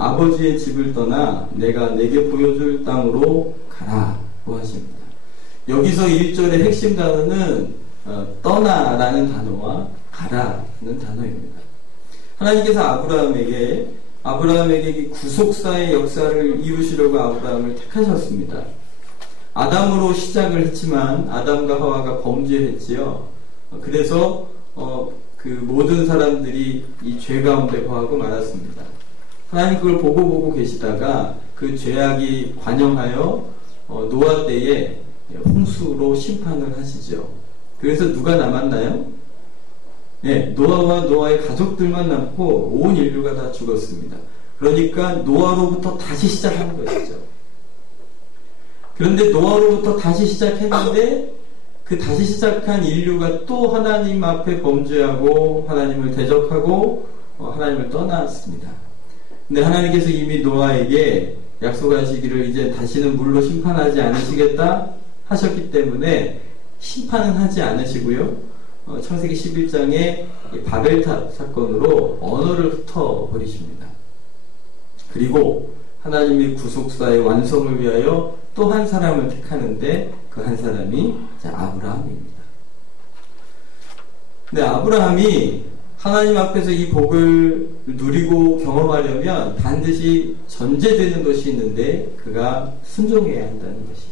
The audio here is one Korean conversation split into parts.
아버지의 집을 떠나 내가 내게 보여줄 땅으로 가라고 하십니다. 여기서 1절의 핵심 단어는 떠나라는 단어와 가라는 단어입니다. 하나님께서 아브라함에게 구속사의 역사를 이루시려고 아브라함을 택하셨습니다. 아담으로 시작을 했지만 아담과 하와가 범죄했지요. 그래서 그 모든 사람들이 이 죄 가운데 거하고 말았습니다. 하나님 그걸 보고 계시다가 그 죄악이 관영하여 노아 때에 홍수로 심판을 하시죠. 그래서 누가 남았나요? 네, 노아와 노아의 가족들만 남고 온 인류가 다 죽었습니다. 그러니까 노아로부터 다시 시작한 것이죠. 그런데 노아로부터 다시 시작했는데 그 다시 시작한 인류가 또 하나님 앞에 범죄하고 하나님을 대적하고 하나님을 떠났습니다. 근데 하나님께서 이미 노아에게 약속하시기를 이제 다시는 물로 심판하지 않으시겠다 하셨기 때문에 심판은 하지 않으시고요. 창세기 11장에 바벨탑 사건으로 언어를 흩어버리십니다. 그리고 하나님의 구속사의 완성을 위하여 또 한 사람을 택하는데 그 한 사람이 아브라함입니다. 근데 아브라함이 하나님 앞에서 이 복을 누리고 경험하려면 반드시 전제되는 것이 있는데 그가 순종해야 한다는 것이에요.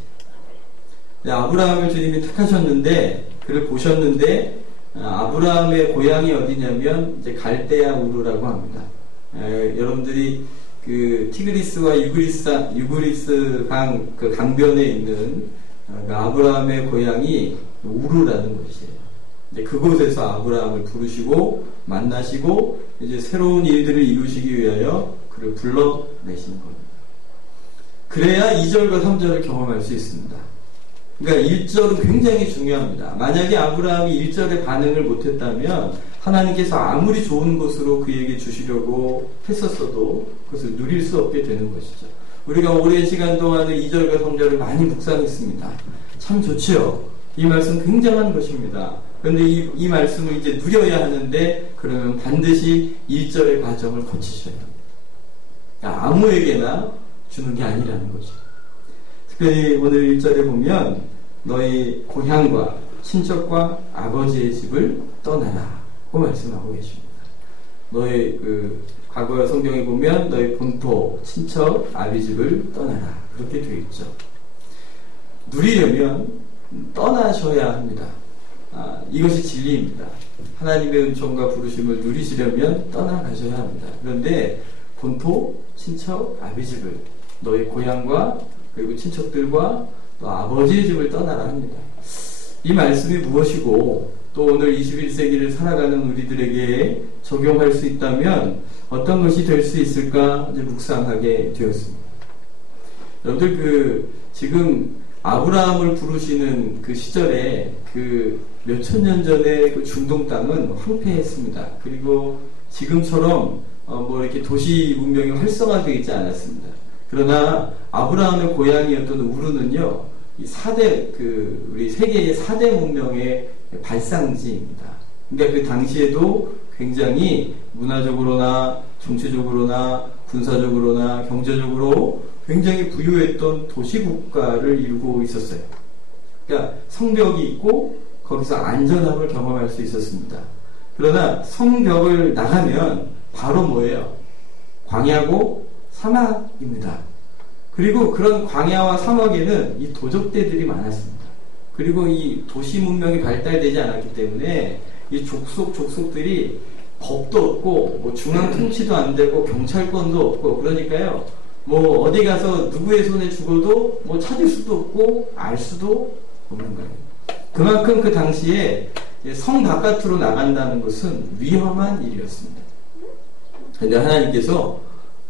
아브라함을 주님이 택하셨는데 그를 보셨는데 아브라함의 고향이 어디냐면 이제 갈대아 우르라고 합니다. 여러분들이 그 티그리스와 유그리스 강 그 강변에 있는 그 아브라함의 고향이 우르라는 곳이에요. 이제 그곳에서 아브라함을 부르시고 만나시고 이제 새로운 일들을 이루시기 위하여 그를 불러내신 겁니다. 그래야 2절과 3절을 경험할 수 있습니다. 그러니까 1절은 굉장히 중요합니다. 만약에 아브라함이 1절에 반응을 못했다면 하나님께서 아무리 좋은 것으로 그에게 주시려고 했었어도 그것을 누릴 수 없게 되는 것이죠. 우리가 오랜 시간 동안은 2절과 3절을 많이 묵상했습니다. 참 좋지요. 이 말씀 굉장한 것입니다. 그런데 이 말씀을 이제 누려야 하는데 그러면 반드시 1절의 과정을 거치셔야 합니다. 그러니까 아무에게나 주는 게 아니라는 거죠. 특별히 오늘 1절에 보면 너희 고향과 친척과 아버지의 집을 떠나라고 말씀하고 계십니다. 너희 과거 성경에 보면 너희 본토, 친척, 아비 집을 떠나라 그렇게 되어 있죠. 누리려면 떠나셔야 합니다. 이것이 진리입니다. 하나님의 은총과 부르심을 누리시려면 떠나가셔야 합니다. 그런데 본토, 친척, 아비 집을 너희 고향과 그리고 친척들과 또 아버지의 집을 떠나라 합니다. 이 말씀이 무엇이고 또 오늘 21세기를 살아가는 우리들에게 적용할 수 있다면 어떤 것이 될 수 있을까 이제 묵상하게 되었습니다. 여러분들 지금 아브라함을 부르시는 그 시절에 그 몇천 년 전에 그 중동 땅은 황폐했습니다. 그리고 지금처럼 이렇게 도시 문명이 활성화되어 있지 않았습니다. 그러나 아브라함의 고향이었던 우르는요, 이 4대, 우리 세계의 4대 문명의 발상지입니다. 그러니까 그 당시에도 굉장히 문화적으로나 정치적으로나 군사적으로나 경제적으로 굉장히 부유했던 도시국가를 이루고 있었어요. 그러니까 성벽이 있고 거기서 안전함을 경험할 수 있었습니다. 그러나 성벽을 나가면 바로 뭐예요? 광야고 사막입니다. 그리고 그런 광야와 사막에는 이 도적대들이 많았습니다. 그리고 이 도시 문명이 발달되지 않았기 때문에 이 족속들이 법도 없고 중앙 통치도 안 되고 경찰권도 없고 그러니까요. 어디 가서 누구의 손에 죽어도 찾을 수도 없고 알 수도 없는 거예요. 그만큼 그 당시에 성 바깥으로 나간다는 것은 위험한 일이었습니다. 그런데 하나님께서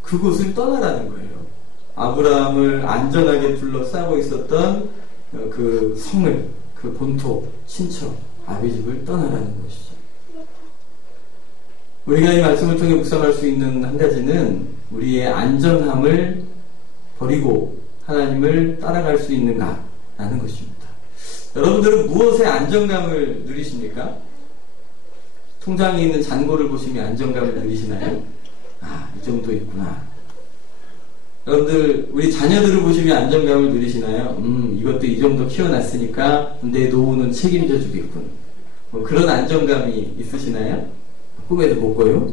그곳을 떠나라는 거예요. 아브라함을 안전하게 둘러싸고 있었던 그 성을, 그 본토, 친척, 아비집을 떠나라는 것이죠. 우리가 이 말씀을 통해 묵상할 수 있는 한 가지는 우리의 안전함을 버리고 하나님을 따라갈 수 있는가라는 것입니다. 여러분들은 무엇에 안정감을 누리십니까? 통장에 있는 잔고를 보시면 안정감을 누리시나요? 이 정도 있구나. 여러분들 우리 자녀들을 보시면 안정감을 누리시나요? 이것도 이 정도 키워놨으니까 내 노후는 책임져 주겠군. 뭐 그런 안정감이 있으시나요? 꿈에도 못 꿔요?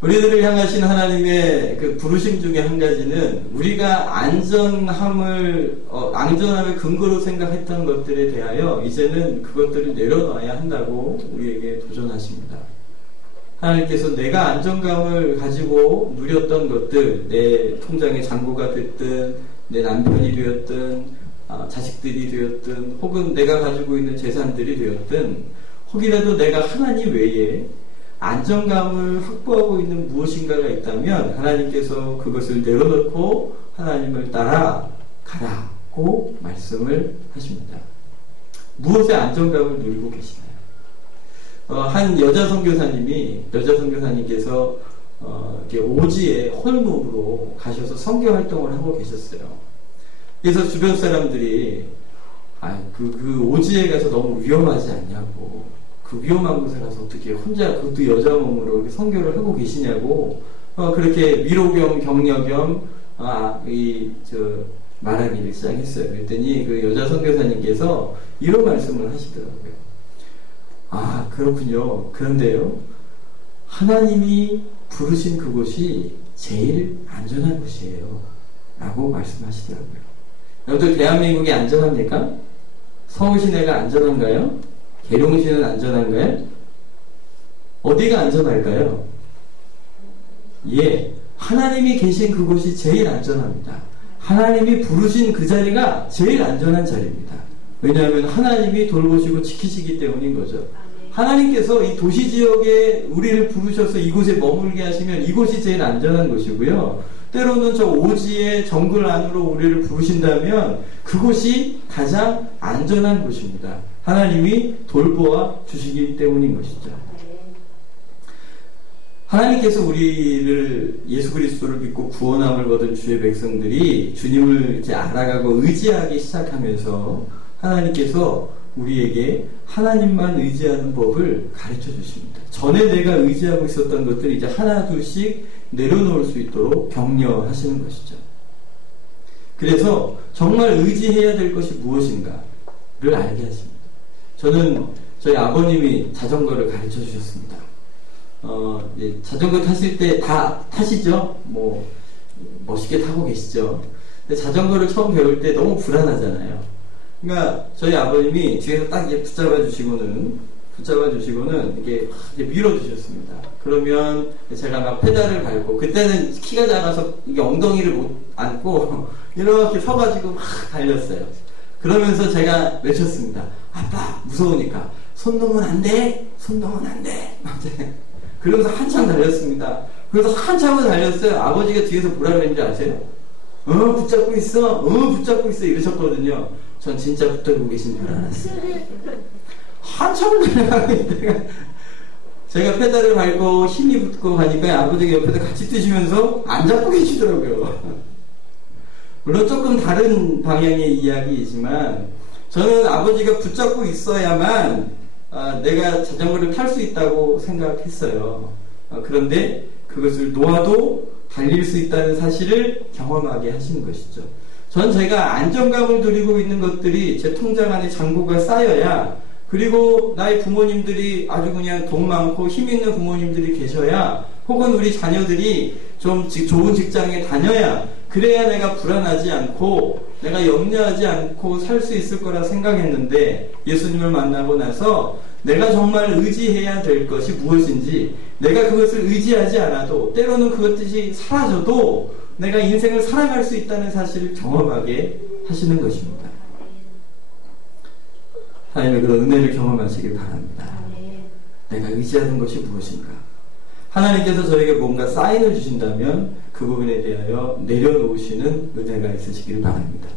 우리들을 향하신 하나님의 그 부르심 중에 한 가지는 우리가 안전함을 근거로 생각했던 것들에 대하여 이제는 그것들을 내려놔야 한다고 우리에게 도전하십니다. 하나님께서 내가 안정감을 가지고 누렸던 것들, 내 통장의 잔고가 됐든 내 남편이 되었든 자식들이 되었든 혹은 내가 가지고 있는 재산들이 되었든 혹이라도 내가 하나님 외에 안정감을 확보하고 있는 무엇인가가 있다면 하나님께서 그것을 내려놓고 하나님을 따라 가라고 말씀을 하십니다. 무엇에 안정감을 누리고 계시나요? 한 여자 선교사님께서 오지에 홀몸으로 가셔서 선교 활동을 하고 계셨어요. 그래서 주변 사람들이 그 오지에 가서 너무 위험하지 않냐고, 그 위험한 곳에 가서 어떻게 혼자 그것도 여자 몸으로 이렇게 선교를 하고 계시냐고 그렇게 위로 겸 격려 겸 말하기를 시작했어요. 그랬더니 그 여자 선교사님께서 이런 말씀을 하시더라고요. 그렇군요. 그런데요, 하나님이 부르신 그곳이 제일 안전한 곳이에요 라고 말씀하시더라고요. 여러분들 대한민국이 안전합니까? 서울 시내가 안전한가요? 계룡시는 안전한가요? 어디가 안전할까요? 하나님이 계신 그곳이 제일 안전합니다. 하나님이 부르신 그 자리가 제일 안전한 자리입니다. 왜냐하면 하나님이 돌보시고 지키시기 때문인 거죠. 하나님께서 이 도시지역에 우리를 부르셔서 이곳에 머물게 하시면 이곳이 제일 안전한 곳이고요. 때로는 저 오지의 정글 안으로 우리를 부르신다면 그곳이 가장 안전한 곳입니다. 하나님이 돌보아 주시기 때문인 것이죠. 하나님께서 우리를 예수 그리스도를 믿고 구원함을 거둔 주의 백성들이 주님을 이제 알아가고 의지하기 시작하면서 하나님께서 우리에게 하나님만 의지하는 법을 가르쳐 주십니다. 전에 내가 의지하고 있었던 것들을 이제 하나 둘씩 내려놓을 수 있도록 격려하시는 것이죠. 그래서 정말 의지해야 될 것이 무엇인가를 알게 하십니다. 저는 저희 아버님이 자전거를 가르쳐 주셨습니다. 자전거 타실 때 다 타시죠? 멋있게 타고 계시죠? 근데 자전거를 처음 배울 때 너무 불안하잖아요. 그러니까 저희 아버님이 뒤에서 딱 붙잡아 주시고는 이렇게 밀어 주셨습니다. 그러면 제가 막 페달을 밟고, 그때는 키가 작아서 이게 엉덩이를 못 안고 이렇게 서가지고 막 달렸어요. 그러면서 제가 외쳤습니다. 아빠, 무서우니까 손 놓으면 안 돼, 손 놓으면 안 돼. 그러면서 한참 달렸습니다. 그래서 한참을 달렸어요. 아버지가 뒤에서 뭐라 그랬는지 아세요? 붙잡고 있어, 붙잡고 있어 이러셨거든요. 전 진짜 붙들고 계신 줄 알았어요. 한참을 달려가는데 제가 페달을 밟고 힘이 붙고 가니까 아버지가 옆에서 같이 뛰시면서 안 잡고 계시더라고요. 물론 조금 다른 방향의 이야기이지만 저는 아버지가 붙잡고 있어야만 내가 자전거를 탈 수 있다고 생각했어요. 그런데 그것을 놓아도 달릴 수 있다는 사실을 경험하게 하시는 것이죠. 전 제가 안정감을 누리고 있는 것들이 제 통장 안에 잔고가 쌓여야, 그리고 나의 부모님들이 아주 그냥 돈 많고 힘 있는 부모님들이 계셔야, 혹은 우리 자녀들이 좀 좋은 직장에 다녀야, 그래야 내가 불안하지 않고 내가 염려하지 않고 살 수 있을 거라 생각했는데, 예수님을 만나고 나서 내가 정말 의지해야 될 것이 무엇인지, 내가 그것을 의지하지 않아도 때로는 그것이 사라져도 내가 인생을 살아갈 수 있다는 사실을 경험하게 하시는 것입니다. 하나님의 그런 은혜를 경험하시길 바랍니다. 내가 의지하는 것이 무엇인가? 하나님께서 저에게 뭔가 사인을 주신다면 그 부분에 대하여 내려놓으시는 은혜가 있으시길 바랍니다.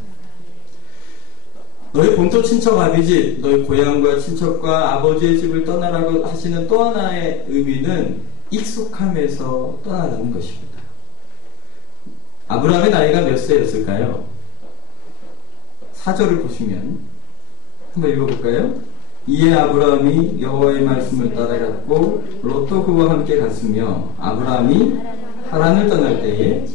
너희 본토 친척 아비집, 너희 고향과 친척과 아버지의 집을 떠나라고 하시는 또 하나의 의미는 익숙함에서 떠나라는 것입니다. 아브라함의 나이가 몇 세였을까요? 4절을 보시면 한번 읽어볼까요? 이에 아브라함이 여호와의 말씀을 따라갔고 롯도 그와 함께 갔으며 아브라함이 하란을 떠날 때에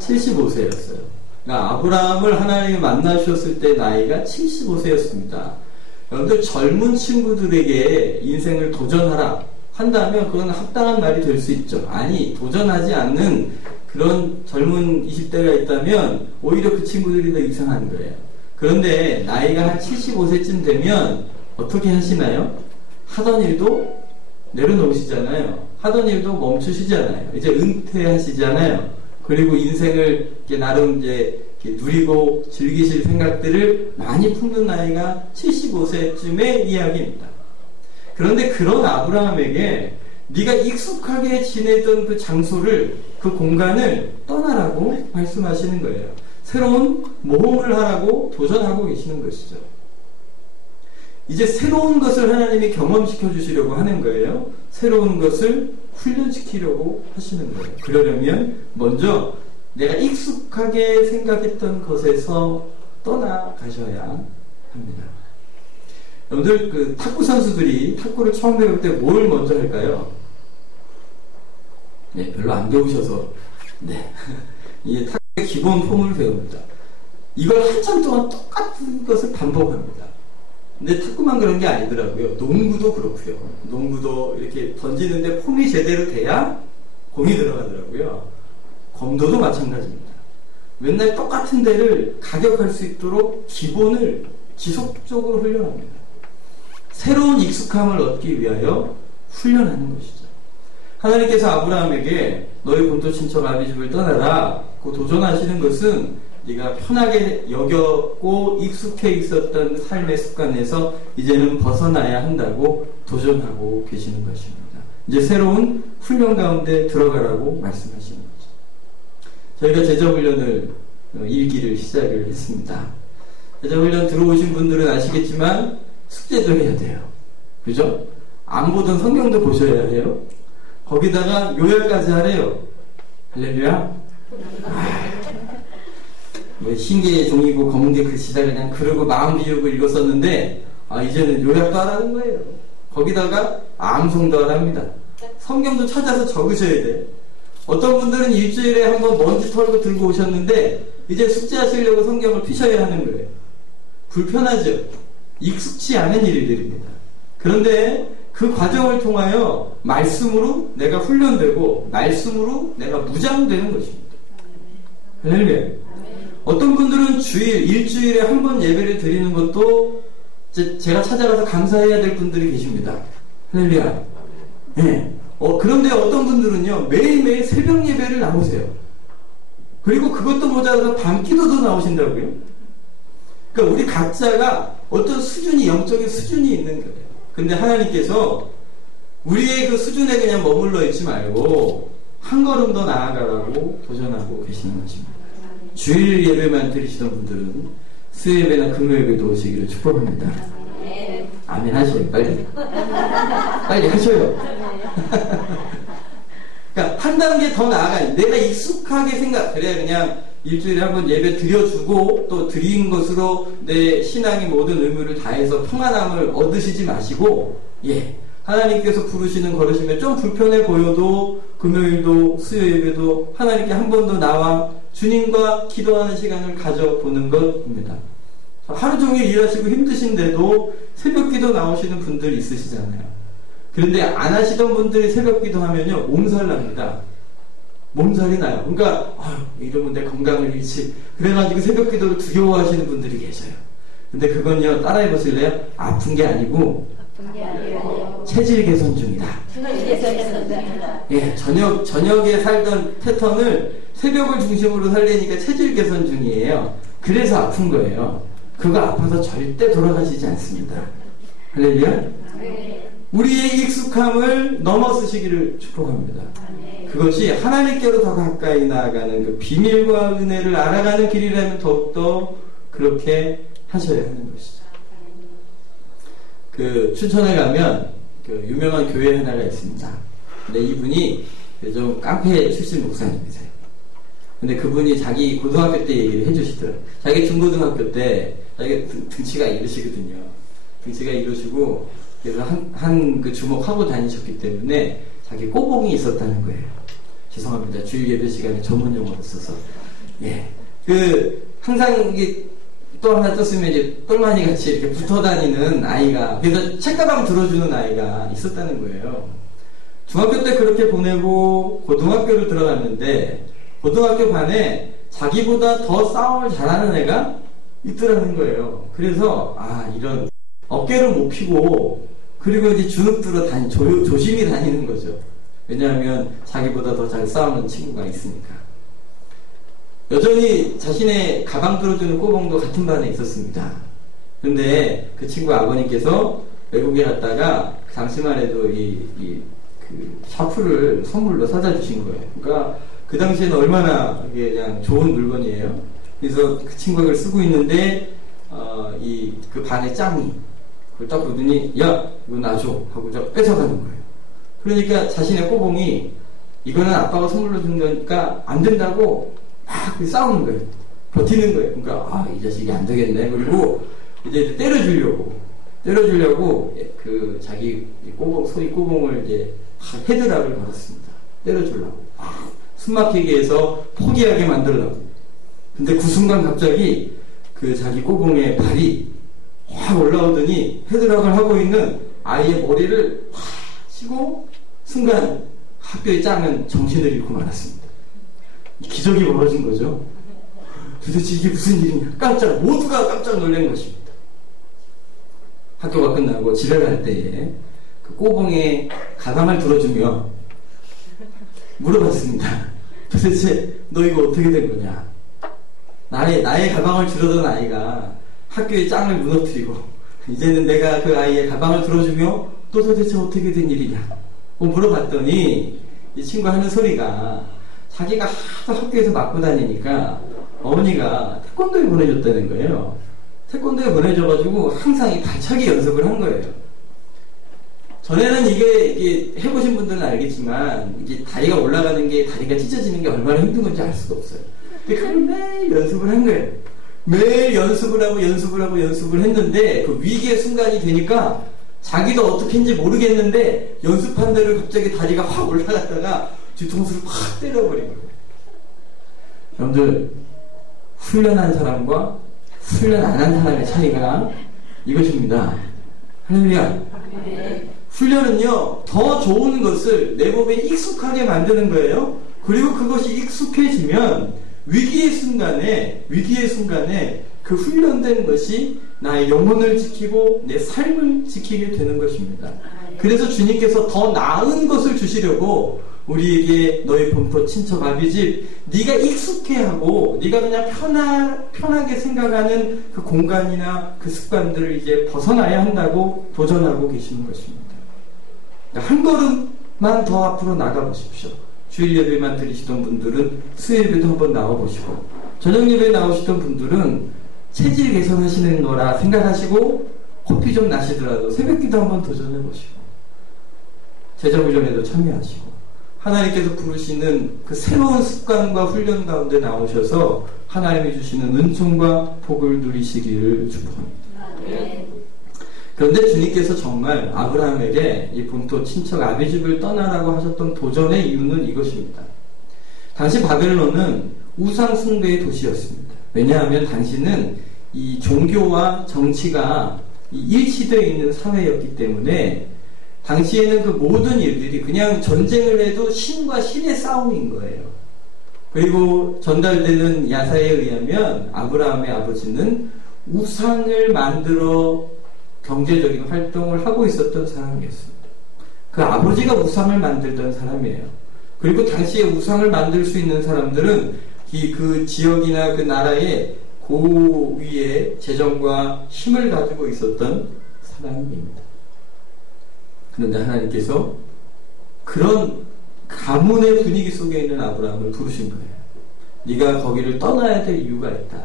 75세였어요. 그러니까 아브라함을 하나님이 만나셨을 때 나이가 75세였습니다. 여러분들 젊은 친구들에게 인생을 도전하라 한다면 그건 합당한 말이 될 수 있죠. 아니, 도전하지 않는 그런 젊은 20대가 있다면 오히려 그 친구들이 더 이상한 거예요. 그런데 나이가 한 75세쯤 되면 어떻게 하시나요? 하던 일도 내려놓으시잖아요. 하던 일도 멈추시잖아요. 이제 은퇴하시잖아요. 그리고 인생을 이렇게 나름 이제 이렇게 누리고 즐기실 생각들을 많이 품는 나이가 75세쯤의 이야기입니다. 그런데 그런 아브라함에게 네가 익숙하게 지내던 그 장소를, 그 공간을 떠나라고 말씀하시는 거예요. 새로운 모험을 하라고 도전하고 계시는 것이죠. 이제 새로운 것을 하나님이 경험시켜 주시려고 하는 거예요. 새로운 것을 훈련시키려고 하시는 거예요. 그러려면 먼저 내가 익숙하게 생각했던 것에서 떠나가셔야 합니다. 여러분들 그 탁구 선수들이 탁구를 처음 배울 때 뭘 먼저 할까요? 네, 별로 안 배우셔서 네, 이 탁구의 기본 폼을 배웁니다. 이걸 한참 동안 똑같은 것을 반복합니다. 근데 탁구만 그런 게 아니더라고요. 농구도 그렇고요. 농구도 이렇게 던지는데 폼이 제대로 돼야 공이 들어가더라고요. 검도도 마찬가지입니다. 맨날 똑같은 데를 가격할 수 있도록 기본을 지속적으로 훈련합니다. 새로운 익숙함을 얻기 위하여 훈련하는 것이죠. 하나님께서 아브라함에게 너희 본토 친척 아비 집을 떠나라 고 도전하시는 것은 네가 편하게 여겼고 익숙해 있었던 삶의 습관에서 이제는 벗어나야 한다고 도전하고 계시는 것입니다. 이제 새로운 훈련 가운데 들어가라고 말씀하시는 거죠. 저희가 제자훈련을 1기를 시작을 했습니다. 제자훈련 들어오신 분들은 아시겠지만 숙제도 해야 돼요. 그죠? 안 보던 성경도 보셔야 해요. 거기다가 요약까지 하래요. 할렐루야. 뭐 흰게 종이고 검은게 글씨다 그냥 그러고 마음 비우고 읽었었는데 이제는 요약도 하라는 거예요. 거기다가 암송도 하랍니다. 성경도 찾아서 적으셔야 돼. 어떤 분들은 일주일에 한번 먼지 털고 들고 오셨는데 이제 숙제하시려고 성경을 피셔야 하는 거예요. 불편하죠. 익숙치 않은 일들입니다. 그런데 그 과정을 통하여 말씀으로 내가 훈련되고 말씀으로 내가 무장되는 것입니다. 할렐루야. 어떤 분들은 일주일에 한 번 예배를 드리는 것도 제가 찾아가서 감사해야 될 분들이 계십니다. 할렐루야. 네. 그런데 어떤 분들은요, 매일매일 새벽 예배를 나오세요. 그리고 그것도 모자라서 밤기도도 나오신다고요. 그러니까 우리 각자가 어떤 수준이, 영적인 수준이 있는 거예요. 근데 하나님께서 우리의 그 수준에 그냥 머물러 있지 말고 한 걸음 더 나아가라고 도전하고 계시는 것입니다. 주일 예배만 드리시던 분들은 수요예배나 금요예배도 오시기를 축복합니다. 아멘 하셔요. 빨리 하셔요. 그러니까 한 단계 더 나아가요. 내가 익숙하게 그래야 그냥 일주일에 한 번 예배 드려주고 또 드린 것으로 내 신앙의 모든 의무를 다해서 평안함을 얻으시지 마시고, 하나님께서 부르시는 걸으시면 좀 불편해 보여도 금요일도 수요 예배도 하나님께 한 번 더 나와 주님과 기도하는 시간을 가져보는 것입니다. 하루 종일 일하시고 힘드신데도 새벽 기도 나오시는 분들 있으시잖아요. 그런데 안 하시던 분들이 새벽 기도 하면요, 몸살 납니다. 몸살이 나요. 그러니까 이러면 내 건강을 잃지. 그래가지고 새벽 기도를 두려워하시는 분들이 계셔요. 근데 그건요, 따라해 보실래요? 아픈 게 아니고 체질 개선 중이다. 저녁에 살던 패턴을 새벽을 중심으로 살리니까 체질 개선 중이에요. 그래서 아픈 거예요. 그거 아파서 절대 돌아가시지 않습니다. 할렐루야. 우리의 익숙함을 넘어서시기를 축복합니다. 그것이 하나님께로 더 가까이 나아가는 그 비밀과 은혜를 알아가는 길이라면 더욱더 그렇게 하셔야 하는 것이죠. 그 춘천에 가면 그 유명한 교회 하나가 있습니다. 근데 이분이 좀 깡패 출신 목사님이세요. 근데 그분이 자기 고등학교 때 얘기를 해주시더라고요. 자기 중고등학교 때 자기 등치가 이러시거든요. 등치가 이러시고 그래서 한 그 주먹하고 다니셨기 때문에 자기 꼬봉이 있었다는 거예요. 죄송합니다. 주일 예배 시간에 전문 용어를 써서. 예. 항상 이게 또 하나 떴으면 이제 똘마니 같이 이렇게 붙어 다니는 아이가, 그래서 책가방 들어주는 아이가 있었다는 거예요. 중학교 때 그렇게 보내고 고등학교를 들어갔는데, 고등학교 반에 자기보다 더 싸움을 잘하는 애가 있더라는 거예요. 그래서, 이런 어깨를 못 피고, 그리고 이제 주눅 들어 조심히 다니는 거죠. 왜냐하면 자기보다 더 잘 싸우는 친구가 있으니까. 여전히 자신의 가방 들어주는 꼬봉도 같은 반에 있었습니다. 근데 그 친구 아버님께서 외국에 갔다가 당시만 해도 그 샤프를 선물로 사다 주신 거예요. 그러니까 그 당시에는 얼마나 이게 그냥 좋은 물건이에요. 그래서 그 친구가 그걸 쓰고 있는데 그 반의 짱이 그걸 딱 보더니 야 이거 놔줘 하고 뺏어가는 거예요. 그러니까 자신의 꼬봉이 이거는 아빠가 선물로 준 거니까 안 된다고 막 싸우는 거예요. 버티는 거예요. 그러니까 이 자식이 안 되겠네. 그리고 이제 때려주려고 그 자기 꼬봉 소위 꼬봉을 이제 헤드락을 걸었습니다. 때려주려고 숨막히게 해서 포기하게 만들려고. 근데 그 순간 갑자기 그 자기 꼬봉의 발이 확 올라오더니 헤드락을 하고 있는 아이의 머리를 확 치고 순간 학교의 짱은 정신을 잃고 말았습니다. 기적이 벌어진 거죠. 도대체 이게 무슨 일이냐. 모두가 깜짝 놀란 것입니다. 학교가 끝나고 집에 갈 때에 그 꼬봉에 가방을 들어주며 물어봤습니다. 도대체 너 이거 어떻게 된 거냐. 나의 가방을 들어던 아이가 학교의 짱을 무너뜨리고 이제는 내가 그 아이의 가방을 들어주며 또 도대체 어떻게 된 일이냐 물어봤더니 이 친구가 하는 소리가 자기가 하도 학교에서 맞고 다니니까 어머니가 태권도에 보내줬다는 거예요. 태권도에 보내줘가지고 항상 이 발차기 연습을 한 거예요. 전에는 이게 해보신 분들은 알겠지만 이게 다리가 올라가는 게 다리가 찢어지는 게 얼마나 힘든 건지 알 수가 없어요. 근데 그걸 매일 연습을 한 거예요. 매일 연습을 하고 했는데 그 위기의 순간이 되니까 자기도 어떻게 했는지 모르겠는데 연습한 대로 갑자기 다리가 확 올라갔다가 뒤통수를 확 때려버린 거예요. 여러분들 훈련한 사람과 훈련 안 한 사람의 차이가 이것입니다. 할렐루야. 훈련은요 더 좋은 것을 내 몸에 익숙하게 만드는 거예요. 그리고 그것이 익숙해지면 위기의 순간에 그 훈련된 것이 나의 영혼을 지키고 내 삶을 지키게 되는 것입니다. 그래서 주님께서 더 나은 것을 주시려고 우리에게 너희 본토 친척 아비집 네가 익숙해하고 네가 그냥 편하게 생각하는 그 공간이나 그 습관들을 이제 벗어나야 한다고 도전하고 계시는 것입니다. 한 걸음만 더 앞으로 나가보십시오. 주일 예배만 드리시던 분들은 수요 예배도 한번 나와보시고 저녁 예배 나오시던 분들은 체질 개선하시는 거라 생각하시고 커피 좀 나시더라도 새벽기도 한번 도전해보시고 제자훈련에도 참여하시고 하나님께서 부르시는 그 새로운 습관과 훈련 가운데 나오셔서 하나님이 주시는 은총과 복을 누리시기를 축복합니다. 그런데 주님께서 정말 아브라함에게 이 본토 친척 아비집을 떠나라고 하셨던 도전의 이유는 이것입니다. 당시 바벨론은 우상 숭배의 도시였습니다. 왜냐하면 당시는 이 종교와 정치가 일치되어 있는 사회였기 때문에 당시에는 그 모든 일들이 그냥 전쟁을 해도 신과 신의 싸움인 거예요. 그리고 전달되는 야사에 의하면 아브라함의 아버지는 우상을 만들어 경제적인 활동을 하고 있었던 사람이었습니다. 그 아버지가 우상을 만들던 사람이에요. 그리고 당시에 우상을 만들 수 있는 사람들은 그 지역이나 그 나라의 고위의 재정과 힘을 가지고 있었던 사람입니다. 그런데 하나님께서 그런 가문의 분위기 속에 있는 아브라함을 부르신 거예요. 네가 거기를 떠나야 될 이유가 있다.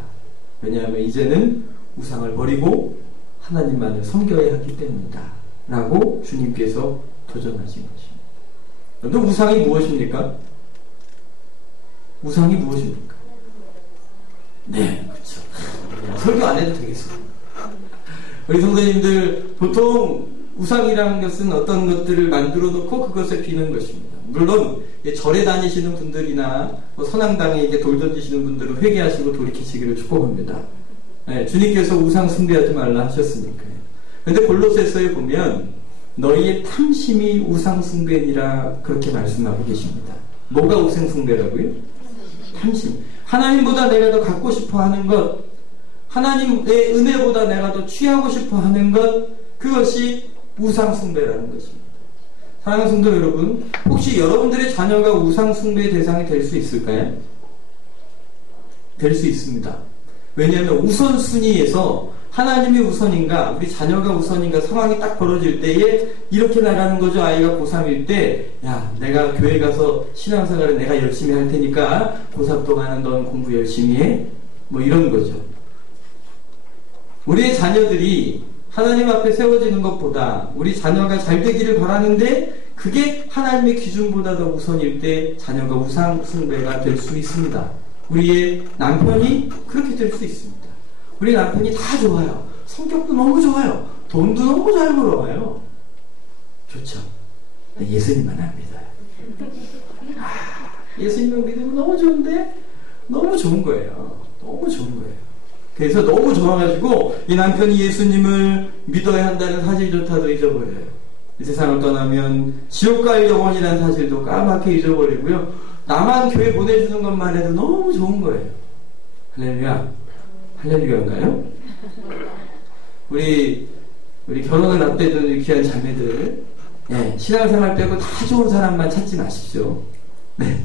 왜냐하면 이제는 우상을 버리고 하나님만을 섬겨야 하기 때문이다. 라고 주님께서 도전하신 것입니다. 그런데 우상이 무엇입니까? 우상이 무엇입니까? 네, 그렇죠. 설교 안 해도 되겠어요. 우리 성도님들 보통 우상이라는 것은 어떤 것들을 만들어 놓고 그것을 비는 것입니다. 물론 절에 다니시는 분들이나 선앙당에 이렇게 돌 던지시는 분들은 회개하시고 돌이키시기를 축복합니다. 네, 주님께서 우상 숭배하지 말라 하셨으니까요. 그런데 골로새서에 보면 너희의 탐심이 우상 숭배니라 그렇게 말씀하고 계십니다. 뭐가 우상 숭배라고요? 탐심. 하나님보다 내가 더 갖고 싶어 하는 것, 하나님의 은혜보다 내가 더 취하고 싶어 하는 것, 그것이 우상 숭배라는 것입니다. 사랑하는 성도 여러분, 혹시 여러분들의 자녀가 우상 숭배의 대상이 될 수 있을까요? 될 수 있습니다. 왜냐하면 우선순위에서 하나님이 우선인가 우리 자녀가 우선인가 상황이 딱 벌어질 때에 이렇게 나가는 거죠. 아이가 고3일 때 야, 내가 교회 가서 신앙생활을 내가 열심히 할 테니까 고3 동안은 넌 공부 열심히 해. 뭐 이런 거죠. 우리의 자녀들이 하나님 앞에 세워지는 것보다 우리 자녀가 잘 되기를 바라는데 그게 하나님의 기준보다 더 우선일 때 자녀가 우상 숭배가 될 수 있습니다. 우리의 남편이 그렇게 될 수 있습니다. 우리 남편이 다 좋아요. 성격도 너무 좋아요. 돈도 너무 잘 벌어와요. 좋죠. 예수님만 안 믿어요. 예수님만 믿으면 너무 좋은데 너무 좋은 거예요. 너무 좋은 거예요. 그래서 너무 좋아가지고 이 남편이 예수님을 믿어야 한다는 사실조차도 잊어버려요. 이 세상을 떠나면 지옥 갈 영혼이라는 사실도 까맣게 잊어버리고요. 나만 교회 보내주는 것만 해도 너무 좋은 거예요. 할렐루야. 할렐루야인가요? 우리 결혼을 앞두는 귀한 자매들, 네, 신앙생활 빼고 다 좋은 사람만 찾지 마십시오. 네,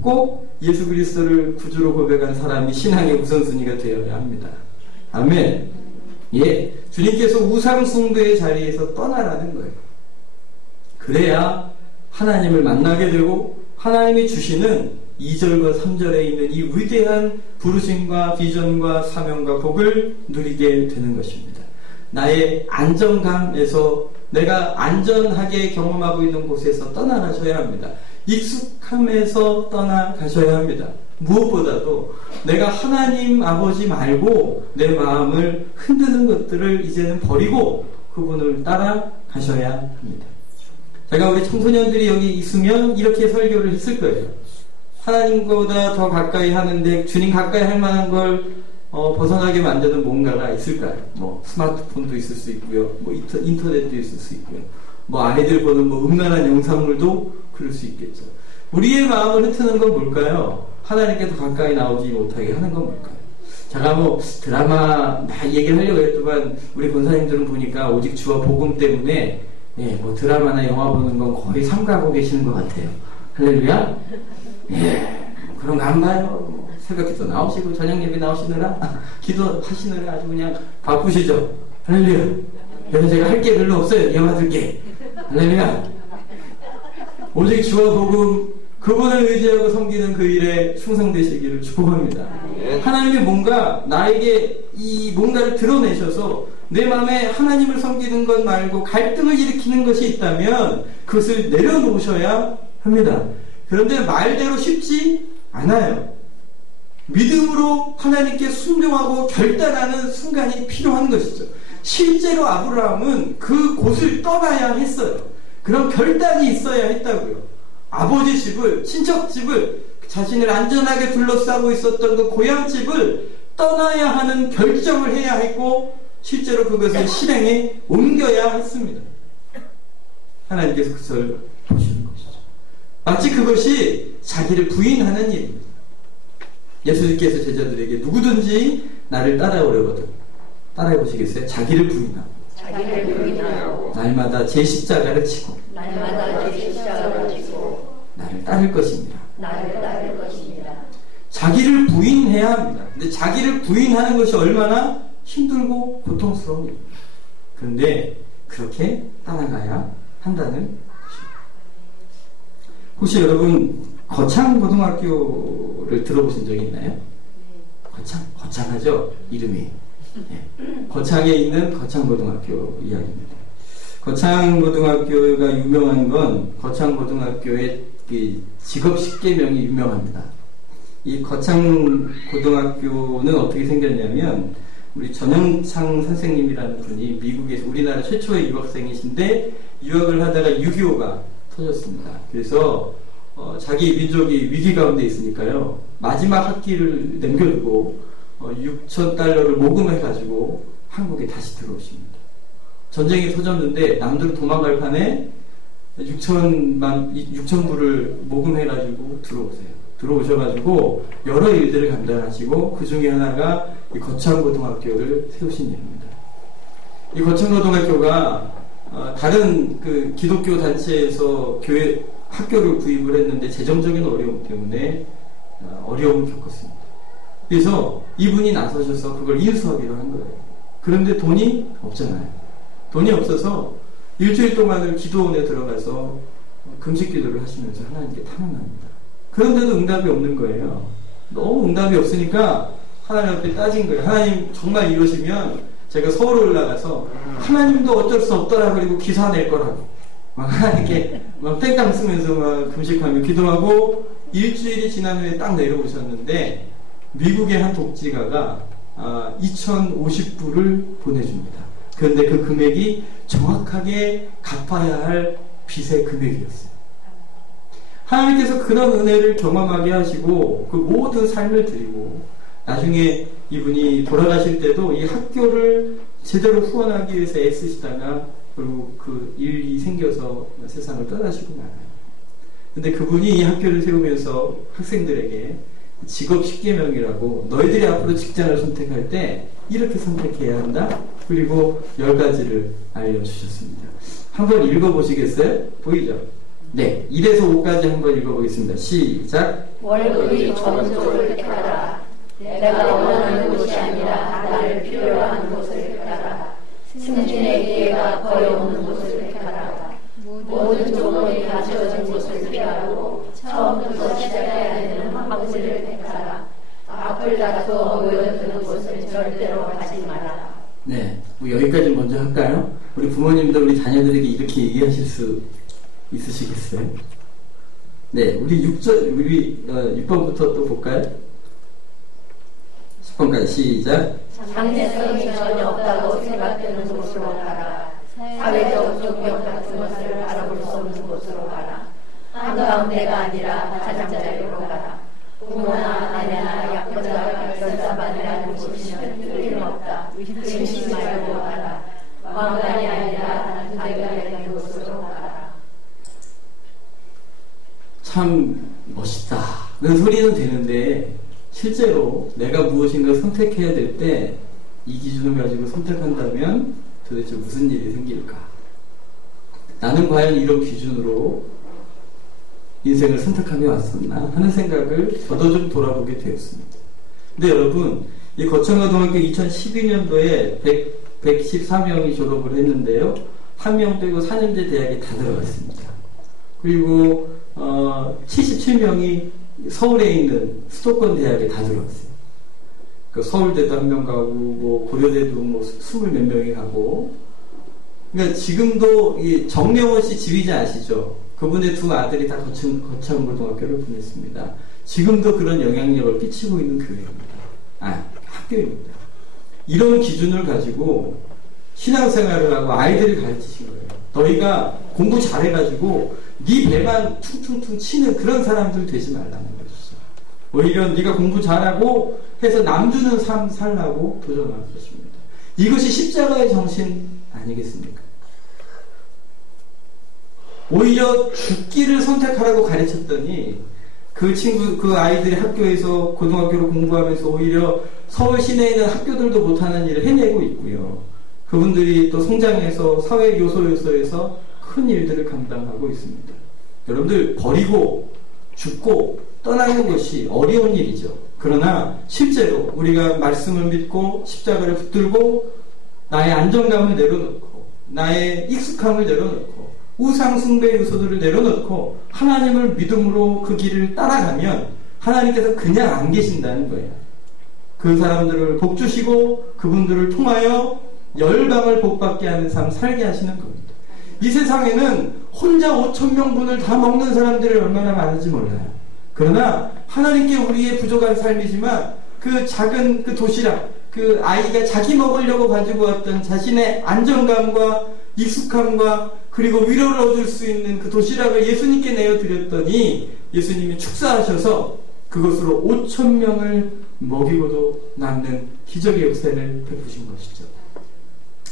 꼭 예수 그리스도를 구주로 고백한 사람이 신앙의 우선순위가 되어야 합니다. 아멘. 예, 주님께서 우상 숭배의 자리에서 떠나라는 거예요. 그래야 하나님을 만나게 되고 하나님이 주시는 2절과 3절에 있는 이 위대한 부르심과 비전과 사명과 복을 누리게 되는 것입니다. 나의 안정감에서 내가 안전하게 경험하고 있는 곳에서 떠나가셔야 합니다. 익숙함에서 떠나가셔야 합니다. 무엇보다도 내가 하나님 아버지 말고 내 마음을 흔드는 것들을 이제는 버리고 그분을 따라가셔야 합니다. 제가 우리 청소년들이 여기 있으면 이렇게 설교를 했을 거예요. 하나님보다 더 가까이 하는데 주님 가까이 할 만한 걸 벗어나게 만드는 뭔가가 있을까요? 뭐 스마트폰도 있을 수 있고요. 뭐 인터넷도 있을 수 있고요. 뭐 아이들 보는 뭐 음란한 영상물도 그럴 수 있겠죠. 우리의 마음을 흩트는 건 뭘까요? 하나님께 더 가까이 나오지 못하게 하는 건 뭘까요? 제가 뭐 드라마 얘기를 하려고 했지만 우리 권사님들은 보니까 오직 주와 복음 때문에 뭐 드라마나 영화 보는 건 거의 삼가하고 계시는 것 같아요. 할렐루야? 그런 거 안 봐요. 새벽기도 나오시고 저녁 예배 나오시느라 기도하시느라 아주 그냥 바쁘시죠. 할렐루야. 그래서 제가 할 게 별로 없어요. 영화들게. 할렐루야. 오직 주와 복음 그분을 의지하고 섬기는 그 일에 충성되시기를 축복합니다. 하나님이 뭔가 나에게 이 뭔가를 드러내셔서 내 마음에 하나님을 섬기는 것 말고 갈등을 일으키는 것이 있다면 그것을 내려놓으셔야 합니다. 그런데 말대로 쉽지 않아요. 믿음으로 하나님께 순종하고 결단하는 순간이 필요한 것이죠. 실제로 아브라함은 그 곳을 떠나야 했어요. 그런 결단이 있어야 했다고요. 아버지 집을, 친척 집을, 자신을 안전하게 둘러싸고 있었던 그 고향집을 떠나야 하는 결정을 해야 했고 실제로 그것을 실행에 옮겨야 했습니다. 하나님께서 그것을 보시는 것이죠. 마치 그것이 자기를 부인하는 일입니다. 예수님께서 제자들에게 누구든지 나를 따라오려거든 따라해 보시겠어요? 자기를 부인하고 날마다 제 십자가를 지고 나를 따를 것입니다. 자기를 부인해야 합니다. 근데 자기를 부인하는 것이 얼마나 힘들고 고통스러운 일입니다. 그런데 그렇게 따라가야 한다는 것입니다. 혹시 여러분 거창고등학교를 들어보신 적이 있나요? 거창하죠? 이름이. 거창에 있는 거창고등학교 이야기입니다. 거창고등학교가 유명한 건 거창고등학교의 직업 10개명이 유명합니다. 이 거창고등학교는 어떻게 생겼냐면 우리 전영창 선생님이라는 분이 미국에서 우리나라 최초의 유학생이신데 유학을 하다가 6.25가 터졌습니다. 그래서 자기 민족이 위기 가운데 있으니까요. 마지막 학기를 남겨두고 $6,000를 모금해가지고 한국에 다시 들어오십니다. 전쟁이 터졌는데 남들 도망갈 판에 6,000불을 모금해가지고 들어오셔가지고 여러 일들을 감당하시고 그 중에 하나가 이 거창고등학교를 세우신 일입니다. 이 거창고등학교가 다른 그 기독교 단체에서 학교를 구입을 했는데 재정적인 어려움 때문에 어려움을 겪었습니다. 그래서 이분이 나서셔서 그걸 인수하기로 한 거예요. 그런데 돈이 없잖아요. 돈이 없어서 일주일 동안을 기도원에 들어가서 금식 기도를 하시면서 하나님께 탄원합니다. 그런데도 응답이 없는 거예요. 너무 응답이 없으니까 하나님 앞에 따진 거예요. 하나님 정말 이러시면 제가 서울 올라가서 하나님도 어쩔 수 없더라 그리고 기사 낼 거라고 막 하나님께 막 땡깡 쓰면서 막 금식하며 기도하고 일주일이 지난 후에 딱 내려오셨는데 미국의 한 독지가가 2,050불을 보내줍니다. 그런데 그 금액이 정확하게 갚아야 할 빚의 금액이었어요. 하나님께서 그런 은혜를 경험하게 하시고 그 모든 삶을 드리고 나중에 이분이 돌아가실 때도 이 학교를 제대로 후원하기 위해서 애쓰시다가 그리고 그 일이 생겨서 세상을 떠나시고 말아요. 근데 그분이 이 학교를 세우면서 학생들에게 직업 10계명이라고 너희들이 앞으로 직장을 선택할 때 이렇게 선택해야 한다. 그리고 10가지를 알려주셨습니다. 한번 읽어보시겠어요? 보이죠? 네, 1에서 5까지 한번 읽어보겠습니다. 시작. 월급이 적은 쪽을 택하라. 내가 원하는 곳이 아니라 나를 필요로 하는 곳을 택하라. 승진의 기회가 거의 없는 곳을 택하라. 모든 조건이 갖춰진 곳을 피하고 처음부터 시작해야 되는 황무지를 택하라. 앞을 닫고 모여드는 곳을 절대로 가지 마라. 네, 뭐 여기까지 먼저 할까요? 우리 부모님도 우리 자녀들에게 이렇게 얘기하실 수 있으시겠어요? 네, 우리 6번부터 또 볼까요? 10번까지 시작. 장래성이 전혀 없다고 생각되는 곳으로 가라. 사회적 존경 같은 것을 알아볼 수 없는 곳으로 가라. 한가운데가 아니라 가장자리로 가라. 부모나 아내나 약혼자가 결사반이라는 곳이면 틀림없다. 의심 말고 가라. 왕관이 아니라 단대가 있는 곳으로 가라. 참 멋있다는 소리는 되는데 실제로 내가 무엇인가 선택해야 될 때 이 기준을 가지고 선택한다면 도대체 무슨 일이 생길까? 나는 과연 이런 기준으로 인생을 선택하며 왔었나 하는 생각을 저도 좀 돌아보게 되었습니다. 근데 여러분, 이 거창고등학교 2012년도에 114명이 졸업을 했는데요. 1명 빼고 4년제 대학에 다 들어갔습니다. 그리고 77명이 서울에 있는 수도권 대학에 다 들어갔어요. 그 서울대도 1명 가고 뭐 고려대도 뭐 20몇 명이 가고. 그러니까 지금도 이 정명원 씨 지휘자 아시죠? 그분의 두 아들이 다 거창고등학교를 보냈습니다. 지금도 그런 영향력을 끼치고 있는 교회입니다. 학교입니다. 이런 기준을 가지고 신앙생활을 하고 아이들을 가르치신 거예요. 너희가 공부 잘해가지고 네 배만 퉁퉁퉁 치는 그런 사람들 되지 말라는 것이죠. 오히려 네가 공부 잘하고 해서 남주는 삶 살라고 도전하는 것입니다. 이것이 십자가의 정신 아니겠습니까? 오히려 죽기를 선택하라고 가르쳤더니 그 아이들이 학교에서 고등학교로 공부하면서 오히려 서울 시내에 있는 학교들도 못하는 일을 해내고 있고요. 그분들이 또 성장해서 사회 요소에서 큰 일들을 감당하고 있습니다. 여러분들 버리고 죽고 떠나는 것이 어려운 일이죠. 그러나 실제로 우리가 말씀을 믿고 십자가를 붙들고 나의 안정감을 내려놓고 나의 익숙함을 내려놓고 우상 숭배 요소들을 내려놓고 하나님을 믿음으로 그 길을 따라가면 하나님께서 그냥 안 계신다는 거예요. 그 사람들을 복 주시고 그분들을 통하여 열방을 복받게 하는 삶 살게 하시는 겁니다. 이 세상에는 혼자 5,000명분을 다 먹는 사람들이 얼마나 많은지 몰라요. 그러나 하나님께 우리의 부족한 삶이지만 그 작은 그 도시락, 그 아이가 자기 먹으려고 가지고 왔던 자신의 안정감과 익숙함과 그리고 위로를 얻을 수 있는 그 도시락을 예수님께 내어드렸더니 예수님이 축사하셔서 그것으로 5,000명을 먹이고도 남는 기적의 역사를 베푸신 것이죠.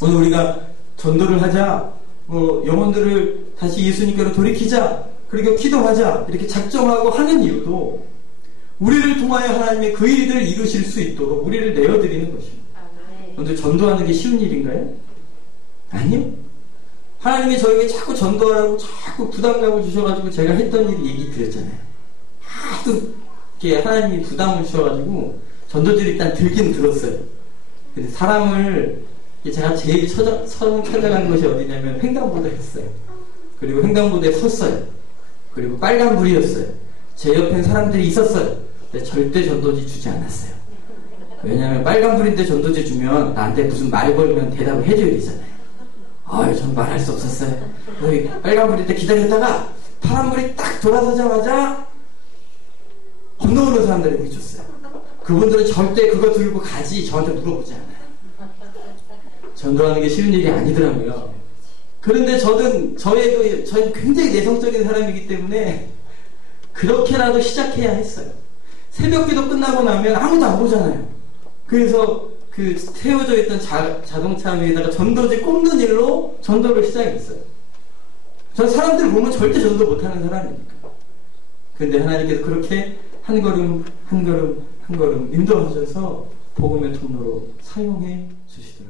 오늘 우리가 전도를 하자, 영혼들을 다시 예수님께로 돌이키자, 그리고 기도하자 이렇게 작정하고 하는 이유도 우리를 통하여 하나님의 그 일을 이루실 수 있도록 우리를 내어드리는 것입니다. 오늘 전도하는 게 쉬운 일인가요? 아니요. 하나님이 저에게 자꾸 전도하라고 자꾸 부담감을 주셔가지고 제가 했던 일 얘기 드렸잖아요. 하도 이렇게 하나님이 부담을 주셔가지고 전도지를 일단 들긴 들었어요. 근데 사람을 제가 제일 처음 찾아간 것이 어디냐면 횡단보도에 했어요. 그리고 횡단보도에 섰어요. 그리고 빨간불이었어요. 제 옆엔 사람들이 있었어요. 근데 절대 전도지 주지 않았어요. 왜냐하면 빨간불인데 전도지 주면 나한테 무슨 말 걸면 대답을 해줘야 되잖아요. 전 말할 수 없었어요. 빨간불인데 기다렸다가 파란불이 딱 돌아서자마자 건너오는 사람들에게 해줬어요. 그분들은 절대 그거 들고 가지 저한테 물어보지 않아요. 전도하는 게 쉬운 일이 아니더라고요. 그런데 저는 굉장히 내성적인 사람이기 때문에 그렇게라도 시작해야 했어요. 새벽기도 끝나고 나면 아무도 안 보잖아요. 그래서 그 태워져 있던 자동차 위에다가 전도지 꼽는 일로 전도를 시작했어요. 전 사람들 보면 절대 전도 못하는 사람이니까. 그런데 하나님께서 그렇게 한 걸음 한 걸음 한 걸음 인도하셔서 복음의 통로로 사용해 주시더라고요.